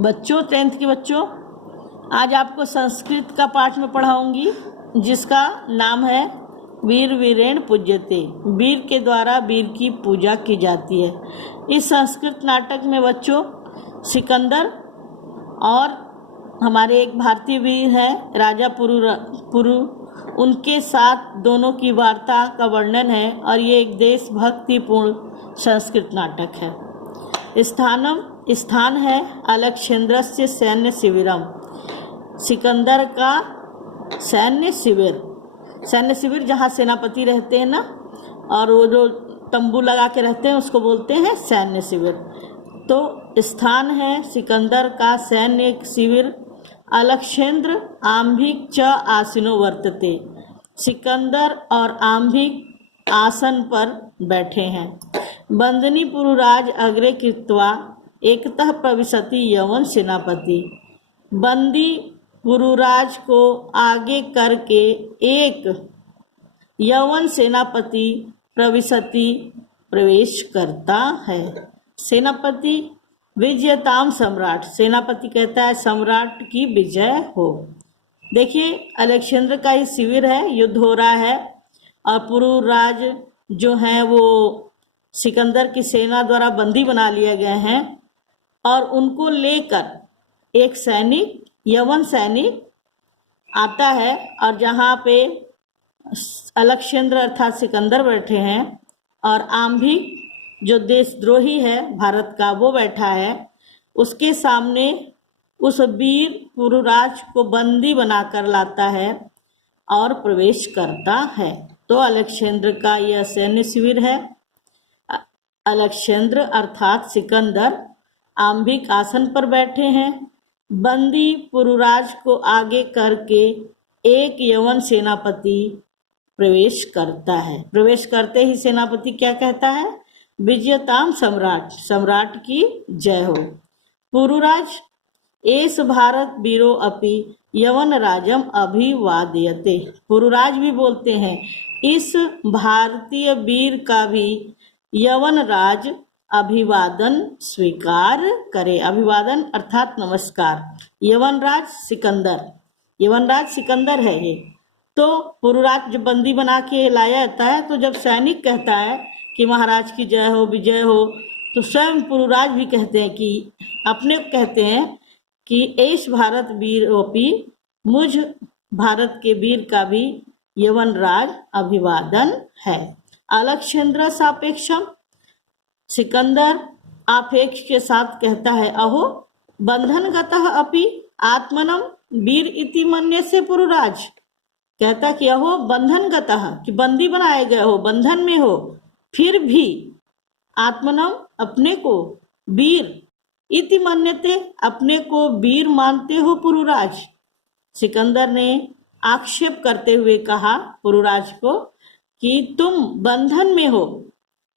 बच्चों, 10th के बच्चों, आज आपको संस्कृत का पाठ में पढ़ाऊंगी जिसका नाम है वीर वीरेण पूज्यते। वीर के द्वारा वीर की पूजा की जाती है। इस संस्कृत नाटक में बच्चों सिकंदर और हमारे एक भारतीय वीर हैं राजा पुरु, उनके साथ दोनों की वार्ता का वर्णन है और ये एक देशभक्तिपूर्ण संस्कृत नाटक है। स्थान है अलक्षेंद्रस्य सैन्य शिविरम। सिकंदर का सैन्य शिविर जहाँ सेनापति रहते हैं ना, और वो जो तंबू लगा के रहते हैं उसको बोलते हैं सैन्य शिविर। तो स्थान है सिकंदर का सैन्य शिविर। अलक्षेंद्र आंभिक च आसीनो वर्तते। सिकंदर और आंभिक आसन पर बैठे हैं। बंदनी पुरुराज अग्रे कृत्वा एकतः प्रविशति यवन सेनापति। बंदी पुरुराज को आगे करके एक यवन सेनापति प्रवेश करता है। सेनापति विजयताम सम्राट। सेनापति कहता है सम्राट की विजय हो। देखिए अलेक्जेंडर का ही शिविर है, युद्ध हो रहा है और पुरुराज जो हैं वो सिकंदर की सेना द्वारा बंदी बना लिए गए हैं और उनको लेकर एक सैनिक, यवन सैनिक आता है और जहाँ पे अलक्षेंद्र अर्थात सिकंदर बैठे हैं और आंभिक जो देशद्रोही है भारत का वो बैठा है, उसके सामने उस वीर पुरुराज को बंदी बनाकर लाता है और प्रवेश करता है। तो अलक्षेंद्र का यह सैन्य शिविर है। अलक्षेंद्र अर्थात सिकंदर आंभिक आसन पर बैठे हैं। बंदी पुरुराज को आगे करके एक यवन सेनापति प्रवेश करता है। प्रवेश करते ही सेनापति क्या कहता है? विजयताम सम्राट, सम्राट की जय हो। पुरुराज एस भारत वीरो अपि यवन राजम अभिवादयते। पुरुराज भी बोलते हैं इस भारतीय वीर का भी यवन राज अभिवादन स्वीकार करे। अभिवादन अर्थात नमस्कार। यवनराज सिकंदर है ये। तो पुरुराज जब बंदी बना के लाया जाता है तो जब सैनिक कहता है कि महाराज की जय हो, विजय हो, तो स्वयं पुरुराज भी कहते हैं कि अपने कहते हैं कि एश भारत वीरोपि, मुझ भारत के वीर का भी यवनराज अभिवादन है। अलक्षेंद्र सापेक्षम, सिकंदर आपेक्ष के साथ कहता है अहो बंधनगतः अपि आत्मनम वीर इति मन्यसे। पुरुराज कहता कि अहो बंधनगतः, कि बंदी बनाए गए हो, बंधन में हो, फिर भी आत्मनम अपने को, वीर इति मन्यते अपने को वीर मानते हो पुरुराज। सिकंदर ने आक्षेप करते हुए कहा पुरुराज को कि तुम बंधन में हो,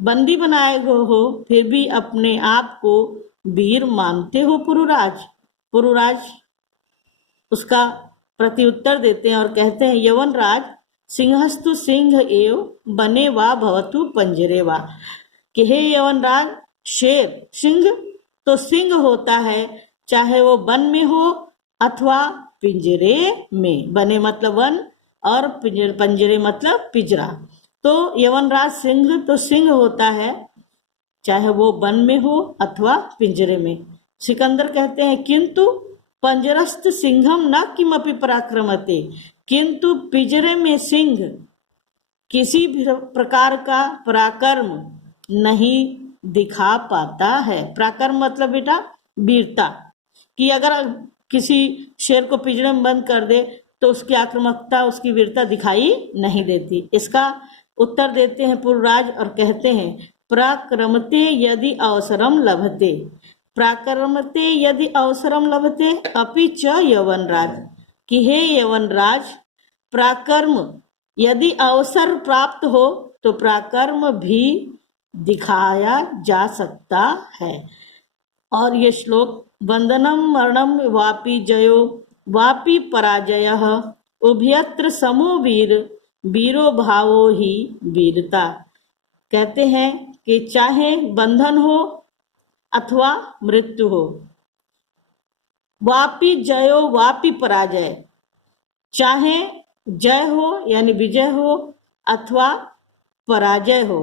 बंदी बनाए हो, फिर भी अपने आप को वीर मानते हो पुरुराज। पुरुराज उसका प्रत्युत्तर देते हैं और कहते हैं यवनराज सिंहस्तु सिंह एव बने वा भवतु पंजरे वा। कि हे यवनराज, शेर सिंह तो सिंह होता है, चाहे वो वन में हो अथवा पिंजरे में। बने मतलब वन और पंजरे मतलब पिंजरा। तो यवनराज सिंह तो सिंह होता है, चाहे वो वन में हो अथवा पिंजरे में। सिकंदर कहते हैं किंतु पंजरस्थ सिंहम न किमपि पराक्रमते। किंतु पिंजरे में सिंह किसी भी प्रकार का पराक्रम नहीं दिखा पाता है। पराक्रम मतलब बेटा वीरता, कि अगर किसी शेर को पिंजरे में बंद कर दे तो उसकी आक्रामकता, उसकी वीरता दिखाई नहीं देती। इसका उत्तर देते हैं पुरुराज और कहते हैं पराक्रमते यदि अवसरम लभते। पराक्रमते यदि अवसरम लभते अपि च यवनराज। कि हे यवनराज, पराक्रम यदि अवसर प्राप्त हो तो पराक्रम भी दिखाया जा सकता है। और ये श्लोक वंदनम मरणम वापि जयो वापि पराजयः उभयत्र समो वीर वीरो भावो ही वीरता। कहते हैं कि चाहे बंधन हो अथवा मृत्यु हो, वापि जयो वापि पराजय, चाहे जय हो यानी विजय हो अथवा पराजय हो,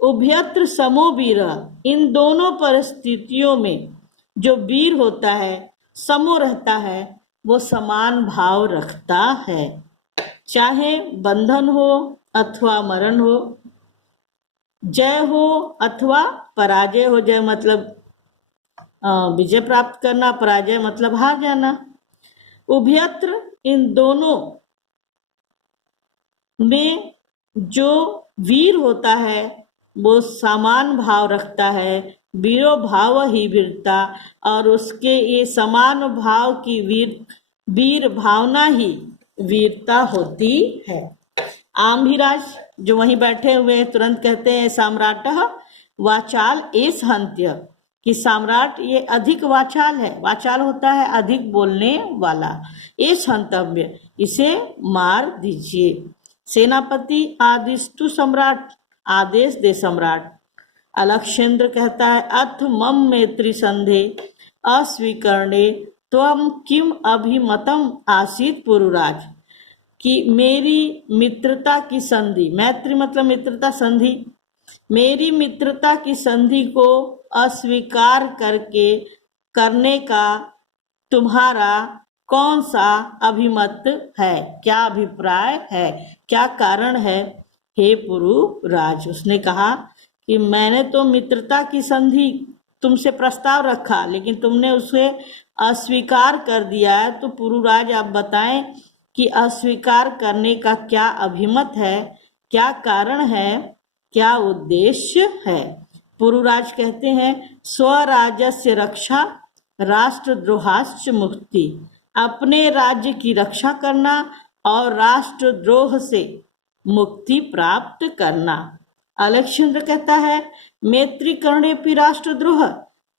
उभयत्र समो वीर, इन दोनों परिस्थितियों में जो वीर होता है, समो रहता है, वो समान भाव रखता है। चाहे बंधन हो अथवा मरण हो, जय हो अथवा पराजय हो, जय मतलब विजय प्राप्त करना, पराजय मतलब हार जाना। उभयत्र इन दोनों में जो वीर होता है वो समान भाव रखता है, वीरो भाव ही वीरता, और उसके ये समान भाव की वीर भावना ही वीरता होती है। आम्भिराज जो वहीं बैठे हुए तुरंत कहते हैं सम्राटः वाचाल एस हंत्य, कि सम्राट ये अधिक वाचाल है, वाचाल होता है अधिक बोलने वाला, एस हंतव्य, इसे मार दीजिए। सेनापति आदिस्तु सम्राट, आदेश दे सम्राट। अलक्षेंद्र कहता है अथ मम मैत्री संधे अस्वीकरणे त्वम किम अभिमतम आसीत पुरुराज, कि मेरी मित्रता की संधि, मैत्री मतलब मित्रता, संधि, मेरी मित्रता की संधि को अस्वीकार करने का तुम्हारा कौन सा अभिमत है, क्या अभिप्राय है, क्या कारण है हे पुरुराज। उसने कहा कि मैंने तो मित्रता की संधि तुमसे प्रस्ताव रखा, लेकिन तुमने उसे अस्वीकार कर दिया है, तो पुरुराज आप बताएं कि अस्वीकार करने का क्या अभिमत है, क्या कारण है, क्या उद्देश्य है। पुरुराज कहते हैं स्वराज्यस्य रक्षा राष्ट्रद्रोहाश्च मुक्ति, अपने राज्य की रक्षा करना और राष्ट्रद्रोह से मुक्ति प्राप्त करना। अलक्षेंद्र कहता है मैत्री कर्णेपि राष्ट्रद्रोह,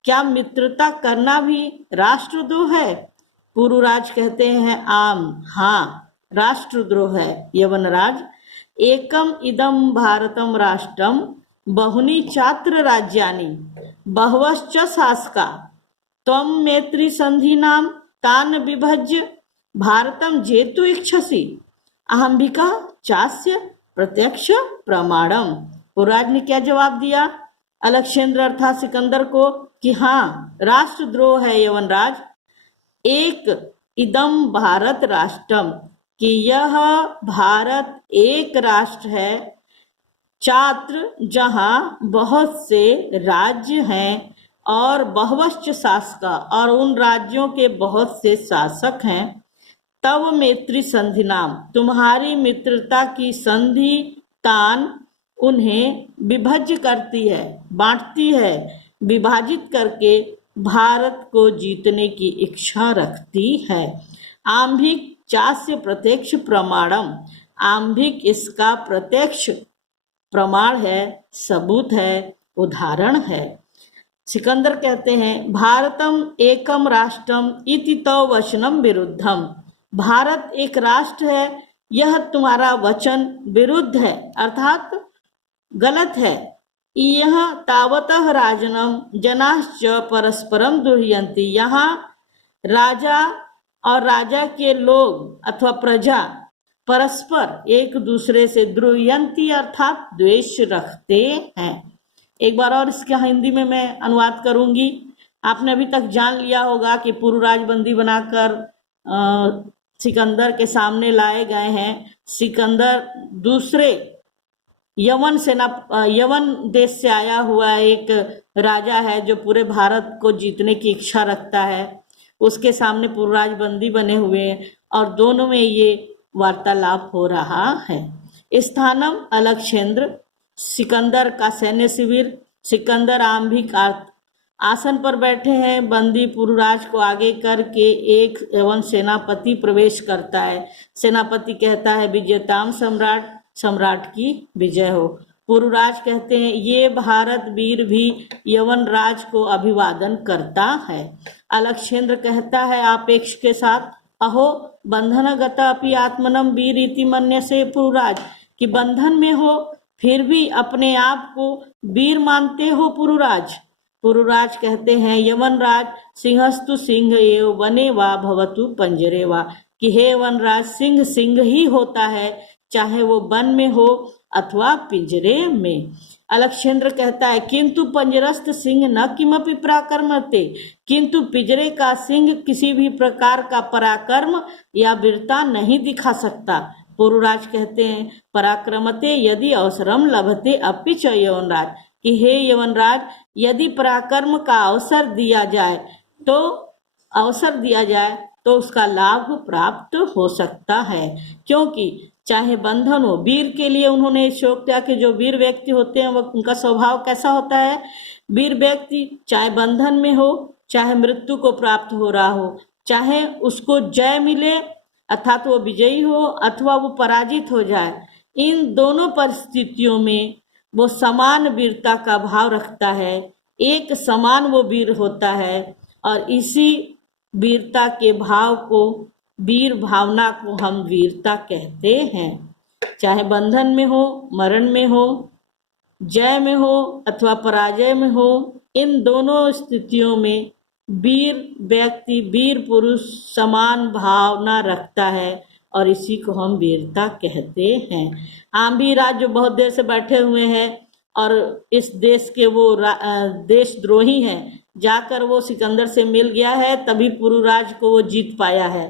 क्या मित्रता करना भी राष्ट्रद्रोह है। पुरुराज कहते हैं आम, हाँ राष्ट्रद्रोह है यवनराज। एकम इदम भारतम राष्ट्रम बहुनी चात्र राज्यानि बहवश्च शासका त्वं मैत्री संधि नाम तान विभज्य भारतम जेतु इच्छसि अहंबिका चास्य प्रत्यक्ष प्रमाणम। पुरुराज ने क्या जवाब दिया अलक्षेंद्र अर्थात सिकंदर को कि हाँ राष्ट्रद्रोह है यवनराज। एक इदम भारत राष्ट्रम, कि यह भारत एक राष्ट्र है, चात्र जहाँ बहुत से राज्य हैं, और बहुवश्च शासका, और उन राज्यों के बहुत से शासक हैं। तव मैत्री संधि नाम, तुम्हारी मित्रता की संधि तान उन्हें विभज्य करती है, बांटती है, विभाजित करके भारत को जीतने की इच्छा रखती है। आंभिक चास्य प्रत्यक्ष प्रमाणम, आंभिक इसका प्रत्यक्ष प्रमाण है, सबूत है, उदाहरण है। सिकंदर कहते हैं भारतम एकम राष्ट्रम इति तो वचनम विरुद्धम, भारत एक राष्ट्र है यह तुम्हारा वचन विरुद्ध है अर्थात गलत है। यह तावतः राजनम जनाश्च परस्परम दुह्यन्ति, यहाँ राजा और राजा के लोग अथवा प्रजा परस्पर एक दूसरे से द्रुह्यन्ति अर्थात द्वेष रखते हैं। एक बार और इसका हिंदी में मैं अनुवाद करूंगी। आपने अभी तक जान लिया होगा कि पुरुराज बंदी बनाकर सिकंदर के सामने लाए गए हैं। सिकंदर दूसरे यवन देश से आया हुआ एक राजा है जो पूरे भारत को जीतने की इच्छा रखता है। उसके सामने पुरुराज बंदी बने हुए हैं और दोनों में ये वार्तालाप हो रहा है। स्थानम अलक्षेंद्र, सिकंदर का सैन्य शिविर। सिकंदर आंभिक आसन पर बैठे हैं। बंदी पुरुराज को आगे करके एक एवं सेनापति प्रवेश करता है। सेनापति कहता है विजयताम सम्राट, सम्राट की विजय हो। पुरुराज कहते हैं ये भारत वीर भी यवन राज को अभिवादन करता है। अलक्षेंद्र कहता है आपेक्ष के साथ अहो बंधनगत अपि आत्मनम वीर इति मन्यसे पुरुराज, कि बंधन में हो फिर भी अपने आप को वीर मानते हो पुरुराज। पुरुराज कहते हैं यमनराज सिंहस्तु सिंह एव वने वा भवतु पंजरे वा, कि हे वनराज सिंह सिंह ही होता है, चाहे वो वन में हो अथवा पिंजरे में। अलक्षेंद्र कहता है किंतु पंजरस्थ सिंह न किमपि पराक्रमते, किंतु पिंजरे का सिंह किसी भी प्रकार का पराक्रम या वीरता नहीं दिखा सकता। पुरुराज कहते हैं पराक्रमते यदि अवसरम लभते अपि च यवनराज, कि हे यवनराज यदि पराक्रम का अवसर दिया जाए तो उसका लाभ प्राप्त हो सकता है, क्योंकि चाहे बंधन हो, वीर के लिए उन्होंने शोक किया कि जो वीर व्यक्ति होते हैं वह उनका स्वभाव कैसा होता है। वीर व्यक्ति चाहे बंधन में हो, चाहे मृत्यु को प्राप्त हो रहा हो, चाहे उसको जय मिले अर्थात वो विजयी हो अथवा वो पराजित हो जाए, इन दोनों परिस्थितियों में वो समान वीरता का भाव रखता है, एक समान वो वीर होता है। और इसी वीरता के भाव को, वीर भावना को हम वीरता कहते हैं। चाहे बंधन में हो, मरण में हो, जय में हो अथवा पराजय में हो, इन दोनों स्थितियों में वीर व्यक्ति, वीर पुरुष समान भावना रखता है और इसी को हम वीरता कहते हैं। आंभीराज जो बहुत देर से बैठे हुए हैं और इस देश के वो देशद्रोही हैं, जाकर वो सिकंदर से मिल गया है, तभी पुरुराज को वो जीत पाया है।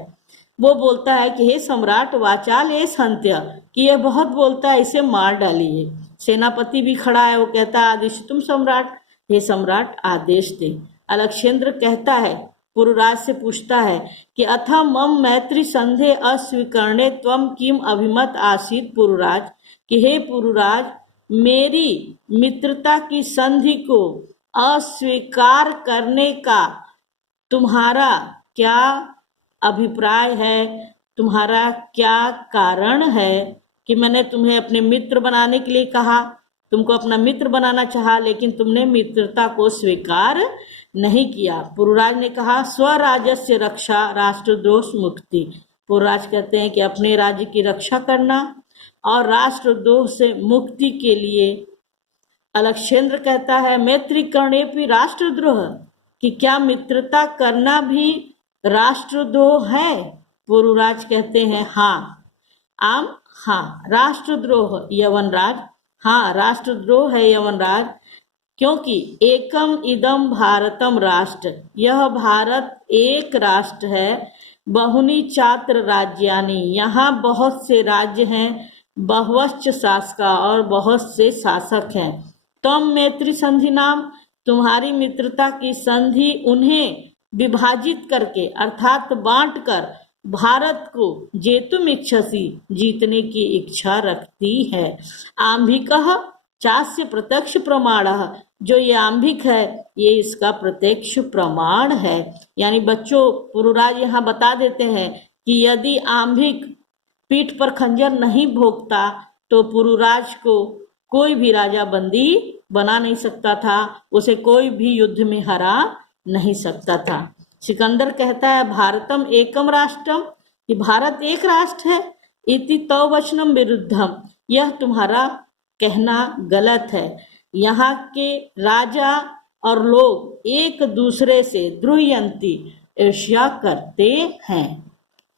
वो बोलता है कि हे सम्राट वाचाल ये संत्य, कि ये बहुत बोलता है, इसे मार डालिए। सेनापति भी खड़ा है, वो कहता है आदेश तुम सम्राट, हे सम्राट आदेश दे। अलक्षेंद्र कहता है, पुरुराज से पूछता है कि अथ मम मैत्री संधे अस्वीकरणे त्वम किम अभिमत आसीत पुरुराज, कि हे पुरुराज मेरी मित्रता की संधि को अस्वीकार करने का तुम्हारा क्या अभिप्राय है, तुम्हारा क्या कारण है कि मैंने तुम्हें अपने मित्र बनाने के लिए कहा, तुमको अपना मित्र बनाना चाहा, लेकिन तुमने मित्रता को स्वीकार नहीं किया। पुरुराज ने कहा स्वराज्यस्य रक्षा राष्ट्रद्रोह मुक्ति। पुरुराज कहते हैं कि अपने राज्य की रक्षा करना और राष्ट्रद्रोह से मुक्ति के लिए। अलक्षेंद्र कहता है मैत्री कर्णेपि राष्ट्रद्रोह, कि क्या मित्रता करना भी राष्ट्रद्रोह है। पुरुराज कहते हैं हाँ राष्ट्रद्रोह यवनराज, हाँ राष्ट्रद्रोह है यवनराज, क्योंकि एकम इदम भारतम राष्ट्र, यह भारत एक राष्ट्र है। बहुनी चात्र राज्यानि, यहाँ बहुत से राज्य हैं, बहुवश्च शासका और बहुत से शासक हैं। तम मैत्री संधि नाम, तुम्हारी मित्रता की संधि उन्हें विभाजित करके अर्थात बांट कर भारत को जेतुम इच्छसी, जीतने की इच्छा रखती है। आंभिकः चास्य प्रत्यक्ष प्रमाण, जो ये आंभिक है ये इसका प्रत्यक्ष प्रमाण है। यानी बच्चों पुरुराज यहाँ बता देते हैं कि यदि आंभिक पीठ पर खंजर नहीं भोंकता तो पुरुराज को कोई भी राजा बंदी बना नहीं सकता था, उसे कोई भी युद्ध में हरा नहीं सकता था। सिकंदर कहता है भारतम एकम राष्ट्रम, कि भारत एक राष्ट्र है। इति तव वचनम विरुद्धम, यह तुम्हारा कहना गलत है। यहाँ के राजा और लोग एक दूसरे से द्रुह्यंती ईर्ष्या करते हैं।